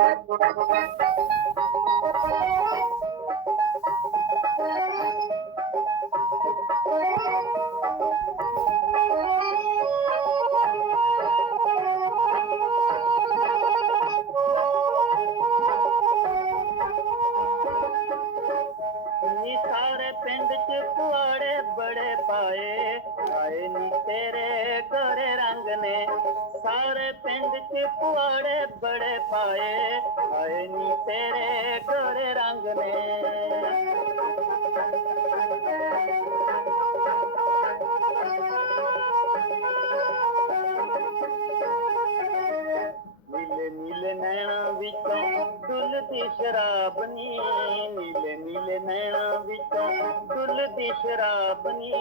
ਨੀ ਪਿੰਡ ਪੁਆੜੇ ਬੜੇ ਪਾਏ। ਆਏ ਨੀ ਤੇਰੇ ਗੋਰੇ ਰੰਗ ਨੇ। ਨੀਲੇ ਨੀਲੇ ਨੈਣਾ ਵਿੱਚੋਂ ਡੁੱਲਦੀ ਸ਼ਰਾਬ ਨੀ ਨੈਣਾ ਵਿੱਚੋਂ ਡੁੱਲਦੀ ਸ਼ਰਾਬ ਨੀ।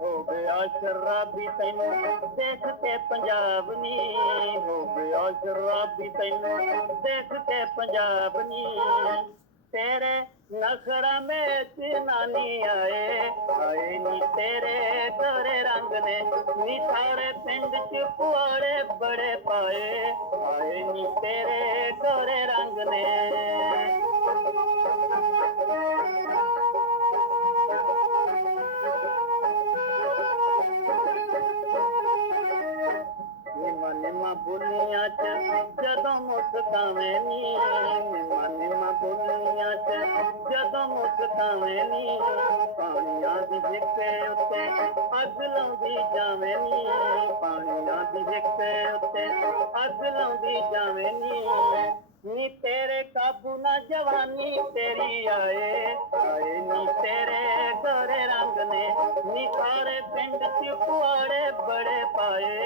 ਹੋ ਗਿਆ ਸ਼ਰਾਬੀ ਤੈਨੂੰ ਦੇਖ ਕੇ ਪੰਜਾਬ ਨੀ। ਹੋ ਗਿਆ ਸ਼ਰਾਬੀ ਤੈਨੂੰ ਦੇਖ ਕੇ ਪੰਜਾਬ ਨੀ। ਤੇਰੇ ਨਖਰਾ ਵਿੱਚ ਨਾਨੀ ਆਏ। ਆਏ ਨੀ ਤੇਰੇ ਤੇਰੇ ਰੰਗ ਨੇ। ਨੀ ਸਾਰੇ ਪਿੰਡ ਚ ਪੁਆੜੇ ਬੜੇ ਪਾਏ। ਆਏ ਨੀ ਤੇਰੇ ਗੋਰੇ ਰੰਗ ਨੇ। ਮੁਸਕਾਵੇਂ ਨੀ ਨਿਮਾ ਨਿਮਾ ਬੁਨੀਆਂ ਚ, ਜਦੋਂ ਮੁਸਕਾਵੇਂ ਨੀ, ਪਾਣੀਆਂ ਦੀ ਹਿੱਕੇ ਉੱਤੇ ਅੱਗ ਲਾਉਂਦੀ ਜਾਵੇਂ ਨੀ, ਪਾਣੀਆਂ ਦੀ ਹਿੱਕੇ ਉੱਤੇ ਅੱਗ ਲਾਉਂਦੀ ਜਾਵੇਂ ਨੀ। ਨੀ ਤੇਰੇ ਕਾਬੂ ਨਾ ਜਵਾਨੀ ਤੇਰੀ ਆਏ ਆਏ ਨੀ ਤੇਰੇ ਗੋਰੇ ਰੰਗ ਨੇ, ਨੀ ਸਾਰੇ ਪਿੰਡ ਚ ਪੁਆੜੇ ਬੜੇ ਪਾਏ।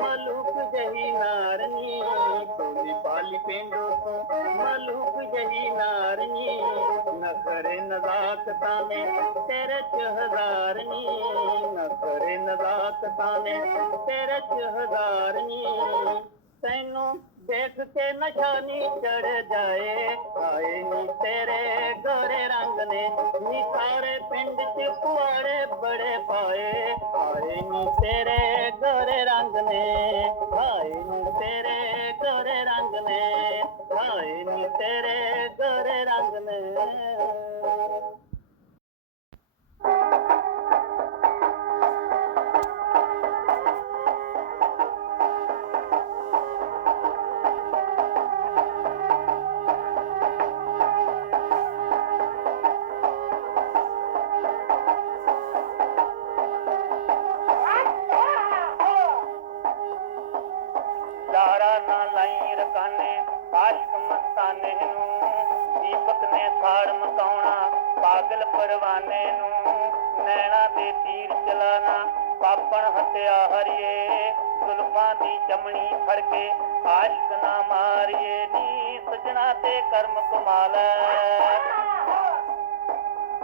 ਤੋਂ ਮਲੂਕ ਜਹੀ ਨਾਰਨੀ ਕੋਲੀ ਪਾਲੀ ਪਿੰਡੋ ਤੋਂ ਮਲੂਕ ਜਹੀ ਨਾਰਨੀ ਨਖਰੇ ਨਜ਼ਾਕਤਾਂ ਨੇ ਤੇਰੇ ਚ ਹਜ਼ਾਰਨੀ ਨਖਰੇ ਨਜ਼ਾਕਤਾਂ ਨੇ ਤੇਰੇ ਚ ਦੇਖ ਕੇ ਨਸ਼ਾਨੀ ਚੜ ਜਾਏ। ਆਏ ਨੀ ਤੇਰੇ ਗੋਰੇ ਰੰਗ ਨੇ, ਨੀ ਸਾਰੇ ਪਿੰਡ ਚ ਪੁਆੜੇ ਬੜੇ ਪਾਏ। ਆਏ ਨੀ ਤੇਰੇ ਗੋਰੇ ਰੰਗ ਨੇ, ਆਏ ਨੀ ਤੇਰੇ ਗੋਰੇ ਰੰਗ ਨੇ, ਆਏ ਨੀ ਤੇਰੇ ਗੋਰੇ ਰੰਗ ਨੇ। ਨੇ ਸਾੜ ਮਕਾਉਣਾ, ਪਾਗਲ ਪਰਵਾਨੇ ਨੂੰ ਨੈਣਾ ਦੇ ਤੀਰ ਚਲਾਣਾ, ਪਾਪਣ ਹੱਤਿਆ ਹਰੀਏ ਜ਼ੁਲਫਾਂ ਦੀ ਚਮਣੀ ਫੜ ਕੇ ਆਸ਼ਕ ਨਾ ਮਾਰੀਏ ਨੀ ਸਜਣਾ ਤੇ ਕਰਮ ਕਮਾਲ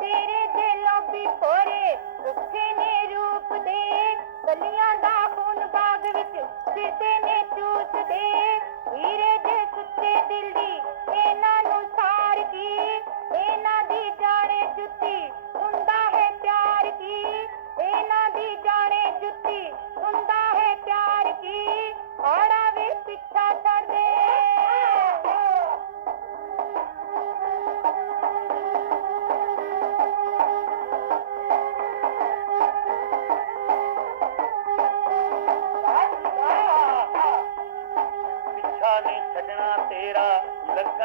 ਤੇਰੇ ਦਿਲੋਂ ਵੀ ਖੋਰੇ ਉੱਥੇ ਨੇ ਰੂਪ ਦੇ ਗਲੀਆਂ ਦਾ ਖੂਨ ਬਾਗ ਵਿੱਚ ਫਿਰਦੇ ਨੇ ਚੂਸਦੇ। ਹੀਰੇ ਦੇ ਸੁੱਤੇ ਦਿਲ ਦੀ ਇਹਨਾਂ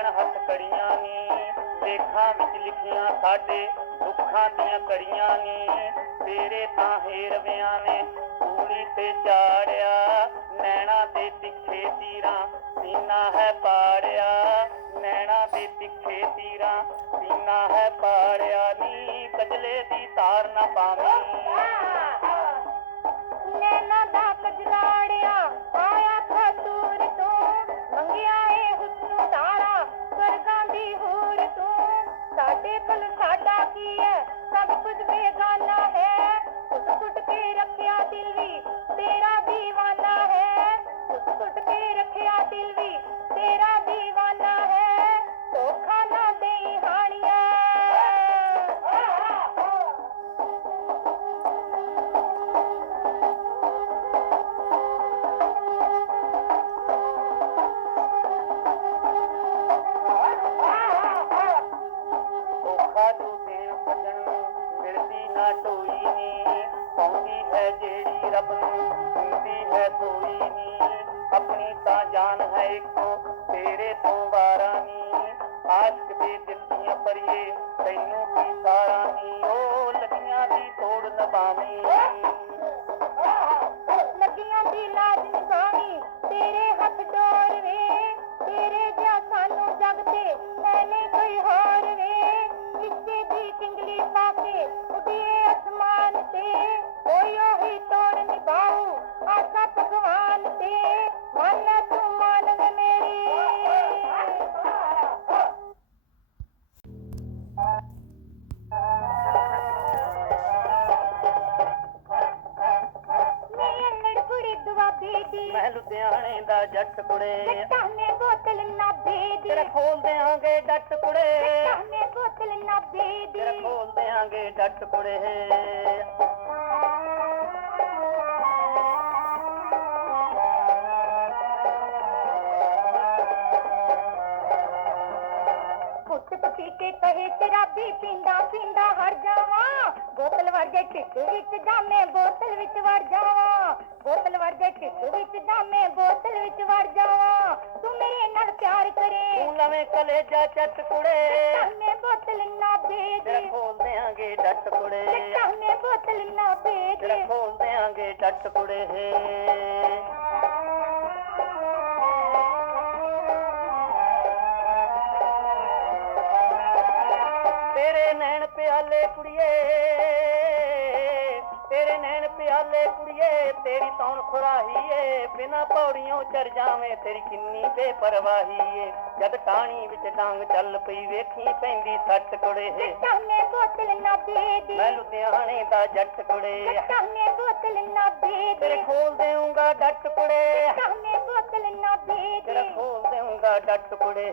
ਲੱਗਣ ਹੱਥ ਕੜੀਆਂ ਨੀ, ਲੇਖਾਂ ਵਿੱਚ ਲਿਖੀਆਂ ਸਾਡੇ ਦੁੱਖਾਂ ਦੀਆਂ ਕੜੀਆਂ ਨੀ। ਤੇਰੇ ਤਾਂ ਹੇਰਵਿਆਂ ਨੇ ਕੂਲੀ ਤੇ ਚਾੜਿਆ। ਨੈਣਾ ਦੇ ਤਿੱਖੇ ਤੀਰਾਂ, ਸੀਨਾ ਹੈ ਪਾੜਿਆ। ਨੈਣਾ ਤੇ ਤਿੱਖੇ ਤੀਰਾਂ, ਸੀਨਾ ਹੈ ਪਾੜਿਆ। ਨੀ ਕਜਲੇ ਦੀ ਤਾਰ ਨਾ ਪਾਵੀਂ। ਦੇ ਦਿਲ ਦੀਆਂ ਤੈਨੂੰ ਕੀ ਸਾਰਾਂ ਨੀ ਉਹ ਲੱਗੀਆਂ ਦੀ ਤੋੜ ਨਭਾਵੀਂ ਲੱਗੀਆਂ ਦੀ ਲਾਜ ਨਿਭਾਵੀਂ ਤੇਰੇ ਹੱਥ ਡੋਰ ਵੇ, ਤੇਰੇ ਜਿਹਾ ਸਾਨੂੰ ਜਗ ਤੇ ਲੁਧਿਆਣੇ ਦਾ ਜੱਟ ਕੁੜੇ। ਸਾਹਮਣੇ ਬੋਤਲ ਨਾ ਦੇ ਦੀ। ਤੇਰੇ ਖੋਲ ਦੇਾਂਗੇ ਜੱਟ ਕੁੜੇ। ਸਾਹਮਣੇ ਬੋਤਲ ਨਾ ਦੇ ਦੀ। ਤੇਰੇ ਖੋਲ ਦੇਾਂਗੇ ਜੱਟ ਕੁੜੇ। ਕੁੱਟ ਪੀ ਕੇ ਕਹੇ ਸ਼ਰਾਬੀ ਪੀਂਦਾ ਪੀਂਦਾ ਹਰ ਜਾਵਾਂ। ਵਰਗੇ ਢਿੱਡ ਵਿੱਚ ਜਾਮੇ ਬੋਤਲ ਵਿੱਚ ਵੜ ਜਾਵਾਂ। ਬੋਤਲ ਵਰਗੇ ਢਿੱਡ ਵਿੱਚ ਜਾਮੇ ਬੋਤਲ ਵਿੱਚ ਵੜ ਜਾਵਾਂ। ਤੂੰ ਮੇਰੇ ਨਾਲ ਪਿਆਰ ਕਰੇ। ਤੂੰ ਲਵੇਂ ਕਲੇਜਾ ਚੱਟ ਕੁੜੇ। ਸਾਹਮਣੇ ਬੋਤਲ ਨਾ ਦੇ ਦੇ ਖੋਲ ਦੇਾਂਗੇ ਜੱਟ ਕੁੜੇ। ਸਾਹਮਣੇ ਬੋਤਲ ਨਾ ਦੇ ਦੇ ਖੋਲ ਦੇਾਂਗੇ ਜੱਟ ਕੁੜੇ। ਤੇਰੇ ਨੈਣ ਪਿਆਲੇ ਕੁੜੀਏ। ਪਿਆਲੇ ਕੁੜੀਏ ਤੇਰੀ ਤੌਣ ਖੁਰਾਹੀ ਏ ਬਿਨਾ ਪੌੜੀਆਂ ਚੜ ਜਾਵੇਂ ਤੇਰੀ ਕਿੰਨੀ ਬੇਪਰਵਾਹੀ ਏ ਜਦ ਟਾਣੀ ਵਿੱਚ ਡਾਂਗ ਚੱਲ ਪਈ ਵੇਖੀ ਪੈਂਦੀ ਸੱਟ ਕੁੜੇ। ਸਾਹਮਣੇ ਬੋਤਲ ਨਾ ਦੇ ਦੇ। ਮੈਂ ਲੁਧਿਆਣੇ ਦਾ ਜੱਟ ਕੁੜੇ। ਸਾਹਮਣੇ ਬੋਤਲ ਨਾ ਦੇ ਤੇਰੇ ਖੋਲ ਦੇਊਂਗਾ ਡੱਟ ਕੁੜੇ। ਸਾਹਮਣੇ ਬੋਤਲ ਨਾ ਦੇ ਤੇਰਾ ਖੋਲ ਦੇਊਂਗਾ ਡੱਟ ਕੁੜੇ।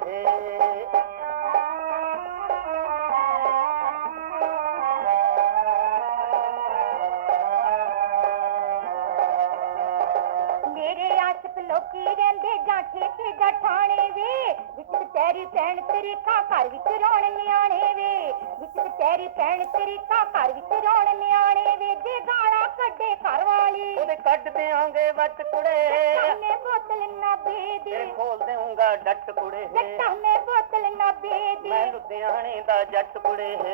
ਲੋਕੀ ਰਹਿੰਦੇ ਜਾਂ ਠੇਕੇ ਜਾਂ ਠਾਣੇ ਵੇ ਵਿੱਚ ਤੇਰੀ ਭੈਣ ਤੇਰੀ ਕਾ ਘਰ ਵਿੱਚ ਰੌਣ ਨਿਆਣੇ ਵੇ ਵਿੱਚ ਤੇਰੀ ਭੈਣ ਤੇਰੀ ਕਾ ਘਰ ਵਿੱਚ ਰੌਣ ਨਿਆਣੇ ਵੇ ਜੇ ਗਾਲਾਂ ਕੱਢੇ ਘਰ ਵਾਲੀ। ਉਹਦੇ ਕੱਢ ਦੇਾਂਗੇ ਵੱਟ ਕੁੜੇ। ਸਾਹਮਣੇ ਬੋਤਲ ਨਾ ਦੇ ਤੇਰੇ ਦੇ ਖੋਲ ਦੇਊਂਗਾ ਡੱਟ ਕੁੜੇ। ਸਾਹਮਣੇ ਬੋਤਲ ਨਾ ਦੇ ਮੈਂ ਲੁਧਿਆਣੇ ਦਾ ਜੱਟ ਕੁੜੇ। ਤੂੰ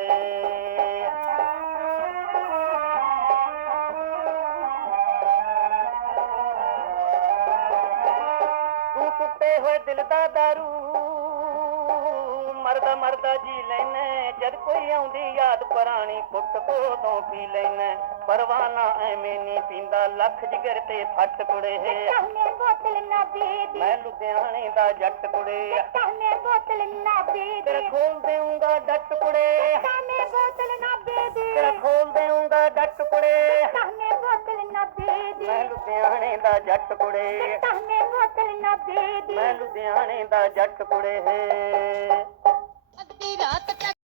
ਟੁੱਟੇ ਹੋਏ ਦਿਲ ਦਾ ਦਾਰੂ। ਮਰਦਾ ਮਰਦਾ ਜੀ ਲੈਨੇ ਜਦ ਕੋਈ ਆਉਂਦੀ ਯਾਦ ਪੁਰਾਣੀ ਕੁੱਟ ਕੋ ਤੋਂ ਪੀ ਲੈਨੇ। ਪਰਵਾਨਾ ਐਵੇਂ ਨਹੀਂ ਪੀਂਦਾ ਲੱਖ ਜਿਗਰ ਤੇ ਫੱਟ ਕੁੜੇ। ਮੈਂ ਲੁਧਿਆਣੇ ਦਾ ਜੱਟ ਕੁੜੇ। ਬੋਤਲ ਨਾ ਦੇ। ਦੇ ਖੋਲ ਦੇਊਂਗਾ ਡੱਟ ਕੁੜੇ। ਲੁਧਿਆਣੇ ਦਾ ਜੱਟ ਕੁੜੇ। ਸਾਹਮਣੇ ਬੋਤਲ ਨਾ ਦੇ ਦੇ। ਮੈਂ ਲੁਧਿਆਣੇ ਦਾ ਜੱਟ ਕੁੜੇ।